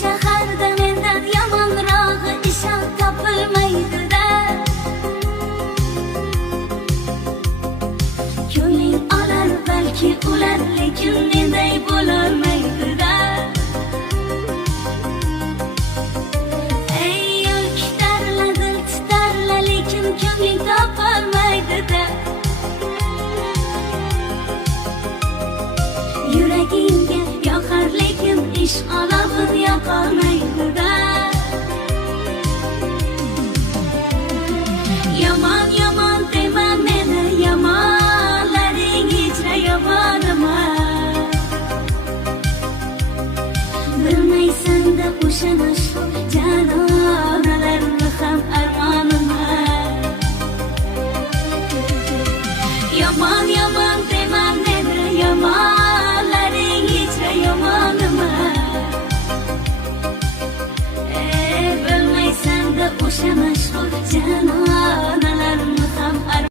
shaharda mendan yomonrog'i ishon topilmaydi-da. Ko'ngling olar balki ular, lekin menday bo'lolmaydi-da. Ey yo'l kitarla, dil titarla, lekin ko'ngling topolmaydi-da. Yuragingga yoqar lekin ishq olovin yoqolmaydi-da. Yomon yomon dema meni, yomonlaring ichra yomonima. Bilmaysan-da o'shani shu